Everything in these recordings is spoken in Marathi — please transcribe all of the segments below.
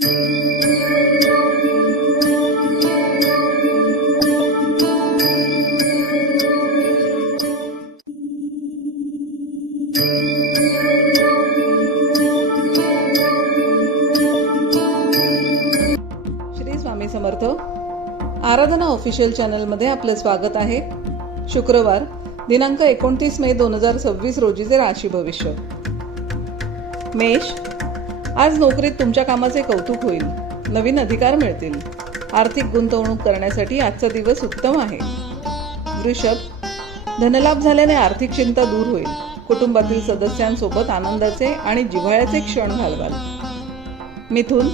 श्री स्वामी समर्थ. आराधना ऑफिशियल चॅनलमध्ये आपलं स्वागत आहे. शुक्रवार दिनांक 29 मे 2026 रोजीचे राशी भविष्य. मेष, आज नोकरीत तुमच्या कामाचे कौतुक होईल. नवीन अधिकार मिळतील. आर्थिक गुंतवणूक करण्यासाठी आजचा दिवस उत्तम आहे. वृषभ, धनलाभ झाल्याने आर्थिक चिंता दूर होईल. कुटुंबातील सदस्यांसोबत आनंदाचे आणि जिव्हाळ्याचे क्षण घालवाल. मिथुन,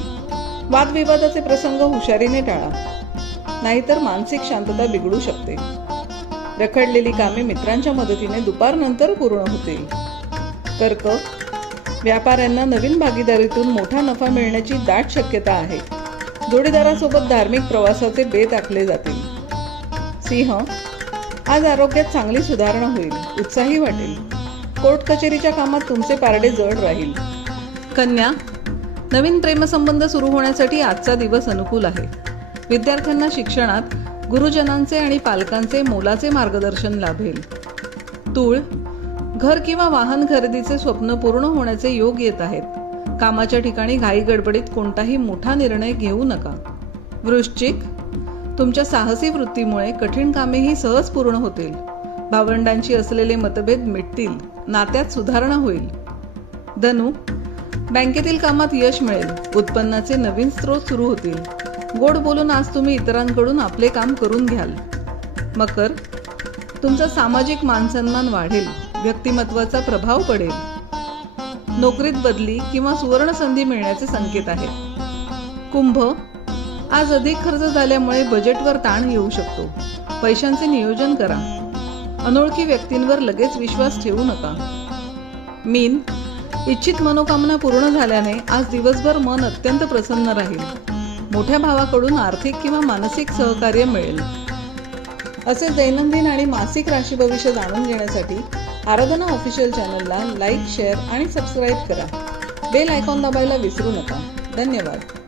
वादविवादाचे प्रसंग हुशारीने टाळा, नाहीतर मानसिक शांतता बिघडू शकते. रखडलेली कामे मित्रांच्या मदतीने दुपारनंतर पूर्ण होतील. कर्क, व्यापाऱ्यांना नवीन भागीदारीतून मोठा नफा मिळण्याची दाट शक्यता आहे. जोडीदारासोबत धार्मिक प्रवासाचे बेत आखले जातील. सिंह, आज आरोग्यात चांगली सुधारणा होईल. उत्साही वाटेल. कोर्ट कचेरीच्या कामात तुमचे पारडे जड राहील. कन्या, नवीन प्रेमसंबंध सुरू होण्यासाठी आजचा दिवस अनुकूल आहे. विद्यार्थ्यांना शिक्षणात गुरुजनांचे आणि पालकांचे मोलाचे मार्गदर्शन लाभेल. तूळ, घर किंवा वाहन खरेदीचे स्वप्न पूर्ण होण्याचे योग येत आहेत. कामाच्या ठिकाणी घाई गडबडीत कोणताही मोठा निर्णय घेऊ नका. वृश्चिक, तुमच्या साहसी वृत्तीमुळे कठीण कामेही सहज पूर्ण होतील. भावंडांशी असलेले मतभेद मिटतील. नात्यात सुधारणा होईल. धनु, बँकेतील कामात यश मिळेल. उत्पन्नाचे नवीन स्रोत सुरू होतील. गोड बोलून आज तुम्ही इतरांकडून आपले काम करून घ्याल. मकर, तुमचा सामाजिक मानसन्मान वाढेल. व्यक्तिमत्वाचा प्रभाव पडेल. नोकरीत बदली किंवा सुवर्ण संधी मिळण्याचे संकेत आहेत. कुंभ, आज अधिक खर्च झाल्यामुळे बजेटवर ताण येऊ शकतो. पैशांचे नियोजन करा. अनोळखी व्यक्तींवर लगेच विश्वास ठेवू नका. मीन, इच्छित मनोकामना पूर्ण झाल्याने आज दिवसभर मन अत्यंत प्रसन्न राहील. मोठ्या भावाकडून आर्थिक किंवा मानसिक सहकार्य मिळेल. असे दैनंदिन आणि मासिक राशी भविष्य जाणून घेण्यासाठी आराधना ऑफिशियल चॅनलला लाईक, शेअर आणि सबस्क्राईब करा. बेल आयकॉन दाबायला विसरू नका. धन्यवाद.